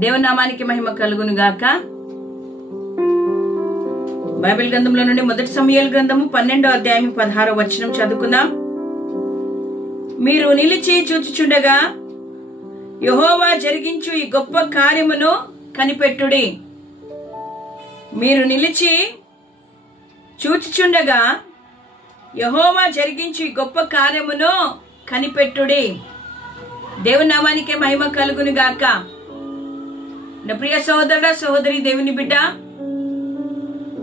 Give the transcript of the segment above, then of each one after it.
దేవుని నామానికి మహిమ కలుగును గాక. బైబిల్ గ్రంథంలో నుండి మొదటి సమూయేలు గ్రంథము 12వ అధ్యాయం 16వ వచనం చదువుకుందాం. మీరు నిలిచి చూచుచుండగా యెహోవా జరిగించు ఈ గొప్ప కార్యమును కనిపెట్టుడి. మీరు నిలిచి చూచుచుండగా యెహోవా జరిగించు ఈ గొప్ప కార్యమును కనిపెట్టుడి. దేవుని నామానికే మహిమ కలుగును గాక. నా ప్రియ సహోదరుడా సహోదరి, దేవుని బిడ్డ,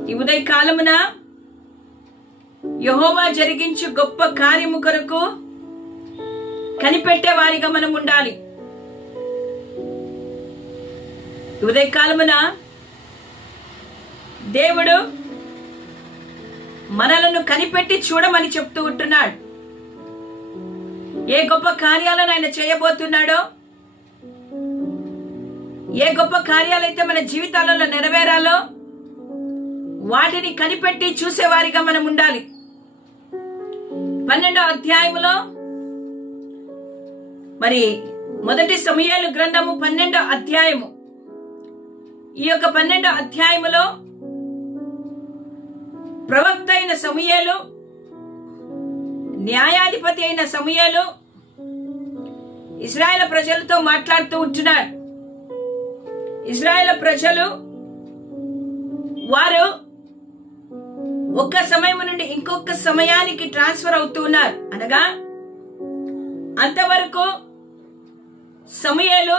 ఈ ఉదయ కాలమున యెహోవా జరిగించు గొప్ప కార్యము కొరకు కనిపెట్టే వారిగా మనం ఉండాలి. ఉదయ కాలమున దేవుడు మనలను కనిపెట్టి చూడమని చెప్తూ ఉంటున్నాడు. ఏ గొప్ప కార్యాలను ఆయన చేయబోతున్నాడో, ఏ గొప్ప కార్యాలైతే మన జీవితాలలో నెరవేరాలో వాటిని కనిపెట్టి చూసేవారిగా మనం ఉండాలి. 12వ అధ్యాయములో మరి మొదటి సమూయేలు గ్రంథము 12వ అధ్యాయము, ఈ యొక్క 12వ అధ్యాయములో ప్రవక్త అయిన సమూయేలు, న్యాయాధిపతి అయిన సమూయేలు ఇశ్రాయేలు ప్రజలతో మాట్లాడుతూ ఉంటున్నాడు. ఇశ్రాయేలు ప్రజలు వారు ఒక్క సమయం నుండి ఇంకొక సమయానికి ట్రాన్స్ఫర్ అవుతూ ఉన్నారు. అనగా అంతవరకు సమూయేలు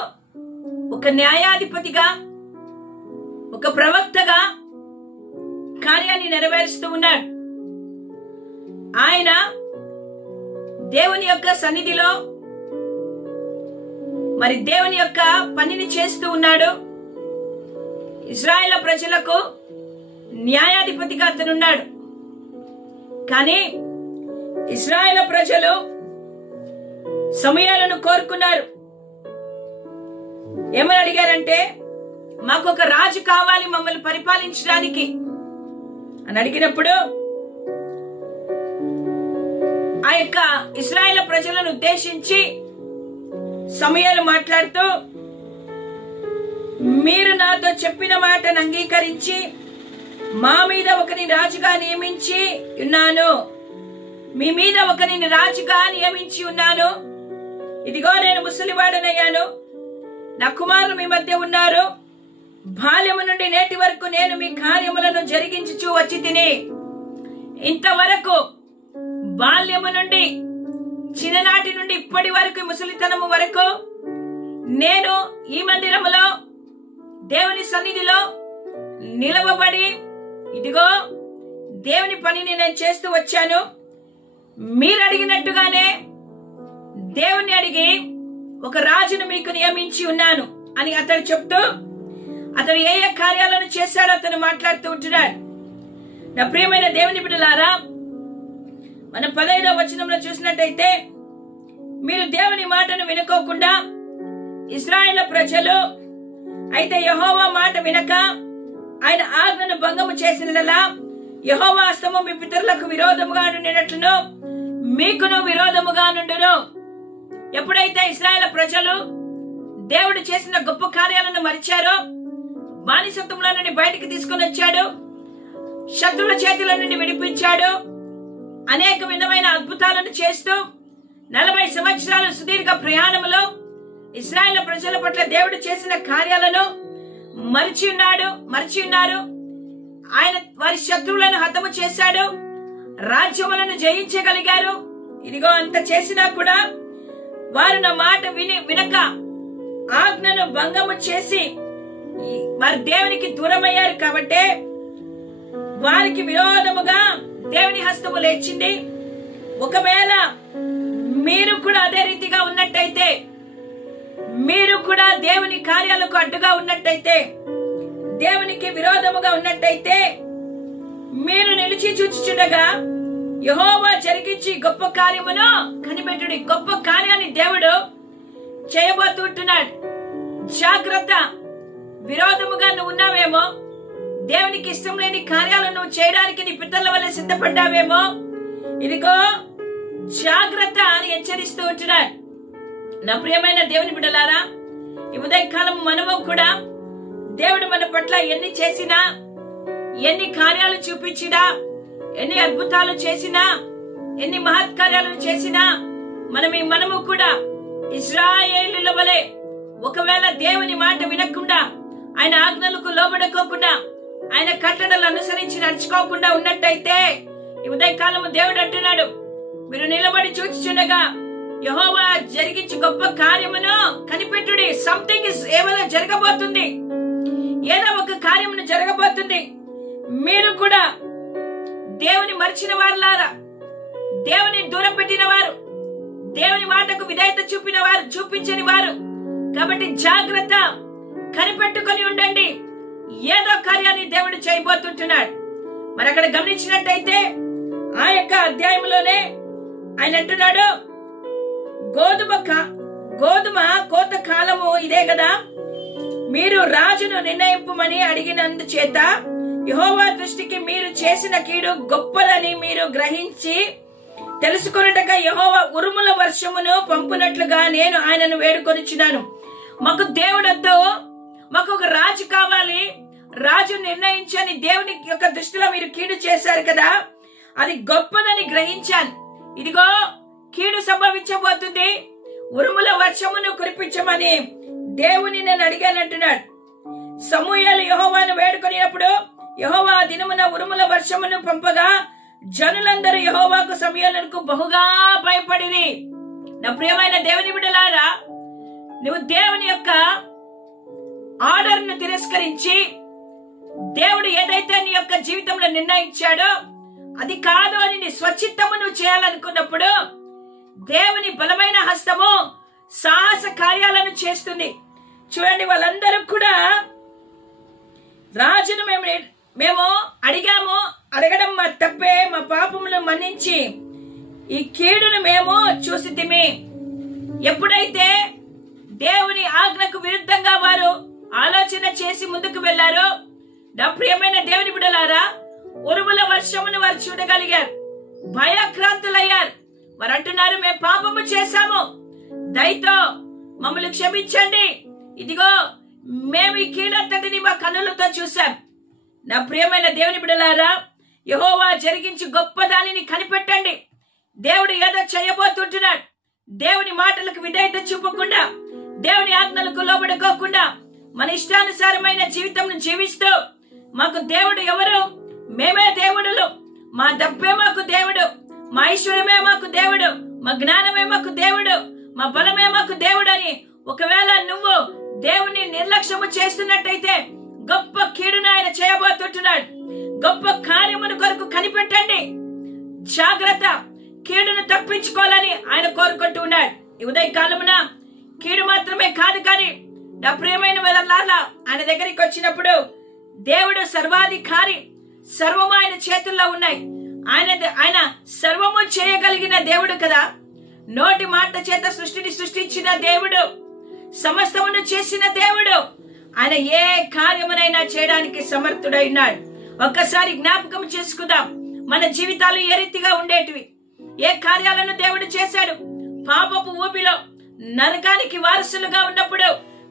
ఒక న్యాయాధిపతిగా, ఒక ప్రవక్తగా కార్యాన్ని నెరవేరుస్తూ ఉన్నాడు. ఆయన దేవుని యొక్క సన్నిధిలో మరి దేవుని యొక్క పనిని చేస్తూ ఉన్నాడు. ఇశ్రాయేలు ప్రజలకు న్యాయాధిపతిగా అతనున్నాడు. కానీ ఇశ్రాయేలు ప్రజలు సమూయేలును కోరుకున్నారు. ఏమని అడిగారంటే, మాకు ఒక రాజు కావాలి మమ్మల్ని పరిపాలించడానికి అని అడిగినప్పుడు ఆ యొక్క ఇశ్రాయేలు ప్రజలను ఉద్దేశించి సమూయేలు మాట్లాడుతూ, మీరు నాతో చెప్పిన మాటను అంగీకరించి మా మీద ఒకరిని రాజుగా నియమించి ఉన్నాను, మీ మీద ఒకరిని రాజుగా నియమించి ఉన్నాను. ఇదిగో నేను ముసలివాడనయ్యాను, నా కుమారులు మీ మధ్య ఉన్నారు. బాల్యము నుండి నేటి వరకు నేను మీ కార్యములను జరిగించుచూ వచ్చి తిని, ఇంతవరకు బాల్యము నుండి చిన్ననాటి నుండి ఇప్పటి వరకు ముసలితనము వరకు నేను ఈ మందిరములో దేవుని సన్నిధిలో నిలవబడి ఇదిగో దేవుని పనిని నేను చేస్తూ వచ్చాను. మీరు అడిగినట్టుగానే దేవుణ్ణి అడిగి ఒక రాజును మీకు నియమించి ఉన్నాను అని అతడు చెప్తూ, అతడు ఏ ఏ కార్యాలను చేశాడో అతను మాట్లాడుతూ ఉంటున్నాడు. నా ప్రియమైన దేవుని బిడ్డలారా, మనం 15వ వచనంలో చూసినట్టయితే, మీరు దేవుని మాటను వినుకోకుండా ఇశ్రాయేలు ప్రజలు అయితే యెహోవా మాట వినక ఆయన ఆజ్ఞను భంగము చేసినలా యెహోవా హస్తము మీ పితరులకు విరోధముగా నుండినట్లును మీకును విరోధముగా నుండును. ఎప్పుడైతే ఇశ్రాయేలు ప్రజలు దేవుడు చేసిన గొప్ప కార్యాలను మరిచారో, బానిసత్వంలో నుండి బయటికి తీసుకొని వచ్చాడు, శత్రుల చేతుల నుండి విడిపించాడు, అనేక విధమైన అద్భుతాలను చేస్తూ 40 సంవత్సరాల సుదీర్ఘ ప్రయాణములో ఇశ్రాయేలు ప్రజల పట్ల దేవుడు చేసిన కార్యాలను మరిచి ఉన్నారు. ఆయన వారి శత్రువులను హతము చేశాడు, రాజ్యములను జయించగలిగారు. ఇదిగో అంత చేసినా కూడా వారు నా మాట వినక ఆజ్ఞను భంగము చేసి వారు దేవునికి దూరమయ్యారు. కాబట్టి వారికి విరోధముగా దేవుని హస్తము లేచింది. ఒకవేళ మీరు కూడా అదే రీతిగా ఉన్నట్టయితే, మీరు కూడా దేవుని కార్యాలకు అడ్డుగా ఉన్నట్టయితే, దేవునికి విరోధముగా ఉన్నట్టయితే, మీరు నిలిచి చూచుచుండగా యెహోవా జరిగించి గొప్ప కార్యమును కనిపెట్టుడి. గొప్ప కార్యాన్ని దేవుడు చేయబోతుంటున్నాడు. జాగ్రత్త. విరోధముగా నువ్వు ఉన్నావేమో, దేవునికి ఇష్టం లేని కార్యాలను నువ్వు చేయడానికి నీ పితరుల వల్ల సిద్ధపడ్డావేమో, ఇదిగో జాగ్రత్త అని హెచ్చరిస్తూ ఉంటున్నాడు. నా ప్రియమైన దేవుని బిడ్డలారా, ఈ ఉదయకాలం మనము కూడా దేవుడు మన పట్ల ఎన్ని చేసినా, ఎన్ని కార్యాలు చూపించినా, ఎన్ని అద్భుతాలు చేసినా, ఎన్ని మహత్కార్యాలు చేసినా మనము కూడా ఇశ్రాయేలుల వలె ఒకవేళ దేవుని మాట వినకుండా, ఆయన ఆజ్ఞలకు లోబడుకోకుండా, ఆయన కట్టడలు అనుసరించి నడుచుకోకుండా ఉన్నట్టయితే ఈ ఉదయకాలము దేవుడు అంటున్నాడు, మీరు నిలబడి చూచుచుండగా యెహోవా జరిగించి గొప్ప కార్యమును కనిపెట్టుడి. సంథింగ్ ఇస్ ఏమైనా జరగబోతుంది, ఏదో ఒక కార్యమును జరగబోతుంది. మీరు కూడా దేవుని మరిచిన వారులారా, దేవుని దూరం పెట్టిన వారు, దేవుని మాటకు విధేయత చూపించని వారు కాబట్టి జాగ్రత్త, కనిపెట్టుకొని ఉండండి. ఏదో కార్యాన్ని దేవుడు చేయబోతుంటున్నాడు. మరి అక్కడ గమనించినట్టయితే ఆ యొక్క అధ్యాయంలోనే ఆయన అంటున్నాడు, గోధుమ కోత కాలము ఇదే కదా, మీరు రాజును నిర్ణయింపమని అడిగినందుచేత యెహోవా దృష్టికి మీరు చేసిన కీడు గొప్పదని మీరు గ్రహించి తెలుసుకొనుటగా యెహోవా ఉరుముల వర్షమును పంపునట్లుగా నేను ఆయనను వేడుకొనిచున్నాను. మాకు దేవుడొద్దు, మాకు ఒక రాజు కావాలి, రాజు నిర్ణయించని దేవుని యొక్క దృష్టిలో మీరు కీడు చేశారు కదా, అది గొప్పదని గ్రహించాను. ఇదిగో కీడు సంభవించబోతుంది, ఉరుముల వర్షమును కురిపించమని దేవుని నేను అడిగానంటున్నాడు. సమూయేలు యెహోవాను వేడుకొనినప్పుడు యెహోవా దినమున ఉరుముల వర్షమును పంపగా జనులందరూ యెహోవాకు సమూయేలుకు బహుగా భయపడిరి. నా ప్రియమైన దేవుని బిడ్డలారా, నువ్వు దేవుని యొక్క ఆర్డర్ ను తిరస్కరించి దేవుడు ఏదైతే నీ యొక్క జీవితంలో నిర్ణయించాడో అది కాదు అని నీ స్వచిత్తము నువ్వు చేయాలనుకున్నప్పుడు దేవుని బలమైన హస్తము సాహస కార్యాలను చేస్తుంది. చూడండి, వాళ్ళందరూ కూడా రాజును మేము అడిగాము, అడగడం మా తప్పే, మా పాపమును మన్నించి ఈ కీడును మేము చూసితిమి. ఎప్పుడైతే దేవుని ఆజ్ఞకు విరుద్ధంగా వారు ఆలోచన చేసి ముందుకు వెళ్లారో, నా ప్రియమైన దేవుని బిడ్డలారా, ఉరుముల వర్షమును వారు చూడగలిగారు, భయక్రాంతులయ్యారు. వారు అంటున్నారు, మేము పాపము చేశాము, దయతో మమ్మల్ని క్షమించండి, ఇదిగో మేము ఈ కీడంతటిని మా కన్నులతో చూశాం. నా ప్రియమైన దేవుని బిడ్డలారా, యెహోవా జరిగించి గొప్ప దానిని కనిపెట్టండి. దేవుడు ఏదో చేయబోతుంటున్నాడు. దేవుని మాటలకు విధేయత చూపకుండా, దేవుని ఆజ్ఞలకు లోబడుకోకుండా మన ఇష్టానుసారమైన జీవితం జీవిస్తూ మాకు దేవుడు ఎవరు? మేమే దేవుడులు, మా డబ్బే మాకు దేవుడు, మా ఐశ్వర్యమే మాకు దేవుడు, మా జ్ఞానమే మాకు దేవుడు, మా బలమే మాకు దేవుడు అని ఒకవేళ నువ్వు దేవుని నిర్లక్ష్యము చేస్తున్నట్టయితే గొప్ప కీడును ఆయన చేయబోతుంటున్నాడు. గొప్ప కార్యమును కొరకు కనిపెట్టండి, జాగ్రత్త, కీడును తప్పించుకోవాలని ఆయన కోరుకుంటూ ఉన్నాడు. ఈ ఉదయ కాలమున కీడు మాత్రమే కాదు, కానీ నా ప్రియమైన వాళ్ళారా, ఆయన దగ్గరికి వచ్చినప్పుడు దేవుడు సర్వాధికారి, సర్వము ఆయన చేతుల్లో ఉన్నాయి. ఆయన సర్వము చేయగలిగిన దేవుడు కదా. నోటి మాట చేత సృష్టిని సృష్టించిన దేవుడు, సమస్తమును చేసిన దేవుడు. ఆయన ఏ కార్యమునైనా చేయడానికి సమర్థుడైనాడు. ఒక్కసారి జ్ఞాపకం చేసుకుందాం, మన జీవితాలు ఏ రీతిగా ఉండేటివి, ఏ కార్యాలను దేవుడు చేశాడు. పాపపు ఊబిలో నరకానికి వారసులుగా ఉన్నప్పుడు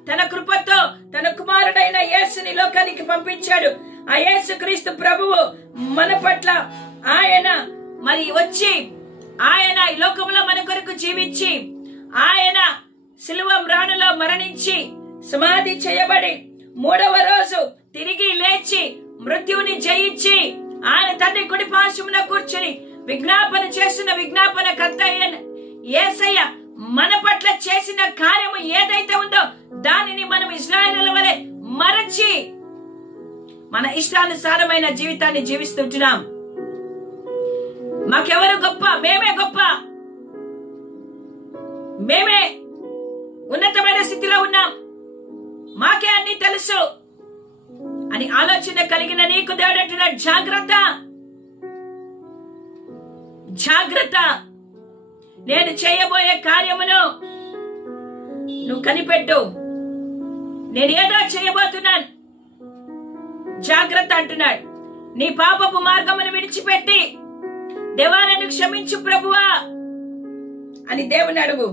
తన కృపతో తన కుమారుడైన యేసుని లోకానికి పంపించాడు. ఆ యేసు క్రీస్తు ప్రభువు మన పట్ల ఆయన మరి వచ్చి ఆయన ఈ లోకంలో మన కొరకు జీవించి ఆయన సిలువ మ్రాణులో మరణించి సమాధి చేయబడి 3వ రోజు తిరిగి లేచి మృత్యువుని జయించి ఆయన తండ్రి కుడి పార్శ్వమున కూర్చుని విజ్ఞాపన చేసిన విజ్ఞాపన కర్త అయిన యేసయ్య మన పట్ల చేసిన కార్యము ఏదైతే ఉందో దానిని మనం ఇశ్రాయేలుల వలె మరచి మన ఇష్టానుసారమైన జీవితాన్ని జీవిస్తుంటున్నాం. మాకెవరు గొప్ప? మేమే గొప్ప, మేమే ఉన్నతమైన స్థితిలో ఉన్నాం, మాకే అన్ని తెలుసు అని ఆలోచన కలిగిన నీకు దేవుడు అంటున్నాడు, జాగ్రత్త, జాగ్రత్త, నేను చేయబోయే కార్యమును నువ్వు కనిపెట్టు, నేను ఏదో చేయబోతున్నాను, జాగ్రత్త అంటున్నాడు. నీ పాపపు మార్గమును విడిచిపెట్టి దేవా నన్ను క్షమించు ప్రభువా అని దేవుని అడుగు.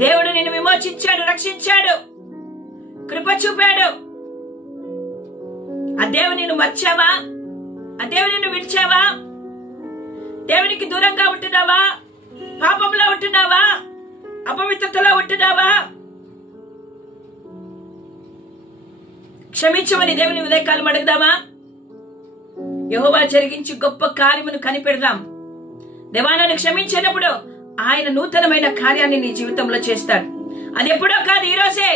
దేవుడు నిన్ను విమోచించాడు, రక్షించాడు, కృప చూపాడు. ఆ దేవుని నిన్ను మర్చావా? ఆ దేవుని నిన్ను విడిచావా? దేవునికి దూరంగా ఉంటున్నావా? పాపంలో ఉంటున్నావా? అపవిత్రతలో ఉంటున్నావా? క్షమించమని దేవుని ఉదయకాలం అడుగుదామా? యెహోవా జరిగించి గొప్ప కార్యమును కనిపెడదాం. దేవా నన్ను క్షమించినప్పుడు ఆయన నూతనమైన కార్యాన్ని నీ జీవితంలో చేస్తాడు. అది ఎప్పుడో కాదు, ఈ రోజే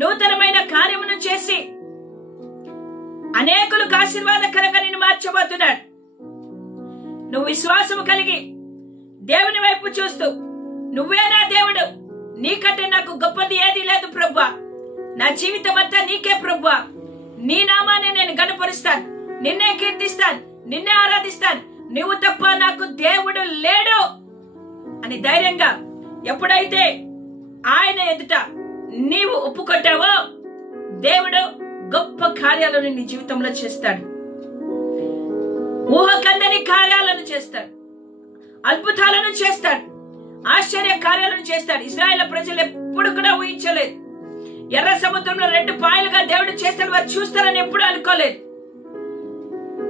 నూతనమైన కార్యమును చేసి అనేకులకు ఆశీర్వాదకరంగా నిన్ను మార్చబోతున్నాడు. నువ్వు విశ్వాసము కలిగి దేవుని వైపు చూస్తూ, నువ్వే నా దేవుడు, నీకంటే నాకు గొప్పది ఏదీ లేదు ప్రభువా, నా జీవితం అంతా నీకే ప్రభువా, నీ నామాన్ని నేను గణపరుస్తాను, నిన్నే కీర్తిస్తాను, నిన్నే ఆరాధిస్తాను, నువ్వు తప్ప నాకు దేవుడు లేడు అని ధైర్యంగా ఎప్పుడైతే ఆయన ఎదుట నీవు ఒప్పుకొట్టావో దేవుడు గొప్ప కార్యాలను నీ జీవితంలో చేస్తాడు. ఊహకందని కార్యాలను చేస్తాడు, అద్భుతాలను చేస్తాడు, ఆశ్చర్య కార్యాలను చేస్తాడు. ఇశ్రాయేలు ప్రజలు ఎప్పుడు కూడా ఊహించలేదు. ఎర్ర సముద్రంలో 2 పాయలుగా దేవుడు చేస్తాడు, వారు చూస్తారని ఎప్పుడు అనుకోలేదు.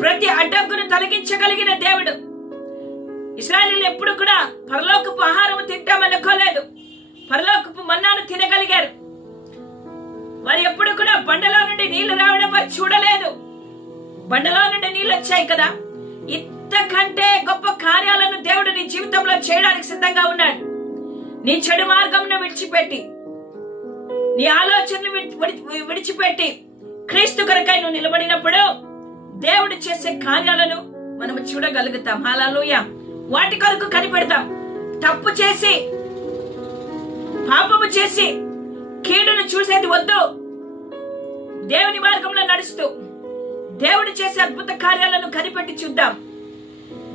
ప్రతి అడ్డంకును తొలగించగలిగిన దేవుడు. ఇశ్రాయేలీయులు ఎప్పుడు కూడా పరలోకపు ఆహారం తింటామనుకోలేదు, పరలోకపు మన్నాను తినగలిగారు. వారు ఎప్పుడు కూడా బండలో నుండి నీళ్లు రావడం వారు చూడలేదు. బండలో నుండి నీళ్లు వచ్చాయి కదా. ఇంతకంటే గొప్ప కార్యాలను దేవుడు నీ జీవితంలో చేయడానికి సిద్ధంగా ఉన్నాడు. నీ చెడు మార్గంను విడిచిపెట్టి, నీ ఆలోచనలు విడిచిపెట్టి క్రీస్తు కొరకై నువ్వు నిలబడినప్పుడు దేవుడు చేసే కార్యాలను మనం చూడగలుగుతాం. హల్లెలూయా. వాటి కొరకు కనిపెడతాం. తప్పు చేసి, పాపము చేసి కీడును చూసేది వద్దు. దేవుని మార్గంలో నడుస్తూ దేవుడు చేసే అద్భుత కార్యాలను కనిపెట్టి చూద్దాం.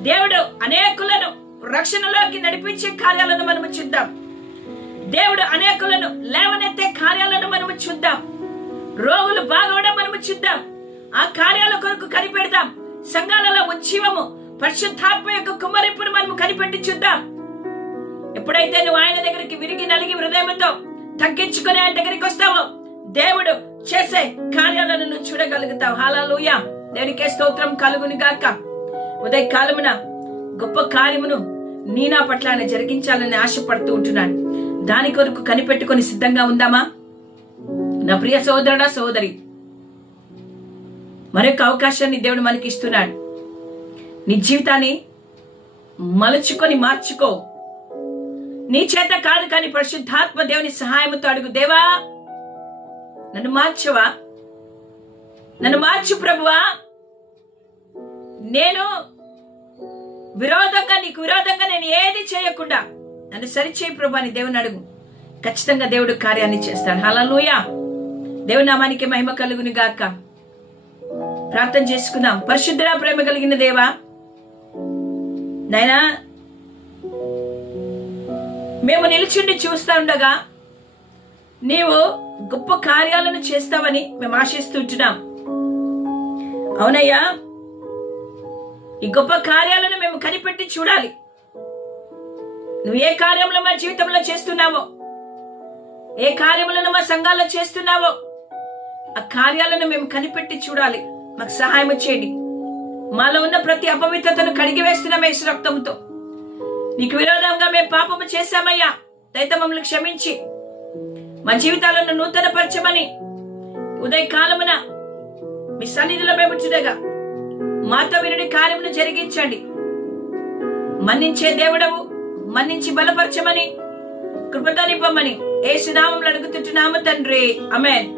దేవుడు అనేకులను రక్షణలోకి నడిపించే కార్యాలను మనము చూద్దాం. దేవుడు అనేకులను లేవనెత్తే కార్యాలను మనము చూద్దాం. రోగులు బాగవడం మనము చూద్దాం. ఆ కార్యాల కొరకు కనిపెడదాం. సంఘాలలో ఉజ్జీవము, పరిశుద్ధాత్మ యొక్క కుమ్మరింపును మనము కనిపెట్టి చూద్దాం. ఎప్పుడైతే నువ్వు ఆయన దగ్గరికి విరిగి నలిగి హృదయంతో తగ్గించుకుని ఆయన దగ్గరికి వస్తావో దేవుడు చేసే కార్యాలను నువ్వు చూడగలుగుతావు. హల్లెలూయా. దేవునికే స్తోత్రం కలుగును గాక. ఉదయ కాలమున గొప్ప కార్యమును నీ నా పట్ల ఆయన జరిగించాలని ఆశపడుతూ ఉంటున్నాను. దాని కొరకు కనిపెట్టుకొని సిద్ధంగా ఉందామా? నా ప్రియ సోదరుడా, సోదరి, మరొక అవకాశాన్ని దేవుడు మనకి ఇస్తున్నాడు. నీ జీవితాన్ని మలుచుకొని మార్చుకో. నీ చేత కాదు కానీ పరిశుద్ధాత్మ దేవుని సహాయంతో అడుగు. దేవా నన్ను మార్చవా? నన్ను మార్చు ప్రభువా. నేను నీకు విరోధంగా నేను ఏది చేయకుండా నన్ను సరిచేయి ప్రభు అని దేవుని అడుగు. ఖచ్చితంగా దేవుడు కార్యాన్ని చేస్తాడు. హల్లెలూయా. దేవుని నామానికి మహిమ కలుగును గాక. ప్రార్థన చేసుకుందాం. పరిశుద్ధ ప్రేమ కలిగిన దేవా, నాయనా మేము నిలిచిండి చూస్తా ఉండగా నీవు గొప్ప కార్యాలను చేస్తావని మేము ఆశిస్తుంటున్నాం. అవునయ్యా, ఈ గొప్ప కార్యాలను మేము కనిపెట్టి చూడాలి. నువ్వు ఏ కార్యంలో మా జీవితంలో చేస్తున్నావో, ఏ కార్యములను మా సంఘాల్లో చేస్తున్నావో ఆ కార్యాలను మేము కనిపెట్టి చూడాలి. మాకు సహాయం చేయండి. మాలో ఉన్న ప్రతి అపవిత్రతను కడిగి వేస్తున్నాం యేసు రక్తంతో. నీకు విరోధంగా మేము పాపము చేశామయ్యా, దయతో మమ్మల్ని క్షమించి మా జీవితాలను నూతనపరచమని ఉదయ కాలమున మీ సన్నిధిలో మేము చూడగా మాతో వినుడి కార్యమును జరిగించండి. మన్నించే దేవుడవు, మన్నించి బలపరచమని, కృపతో నింపమని యేసు నామములో అడుగుతుంటున్నాము తండ్రి. ఆమేన్.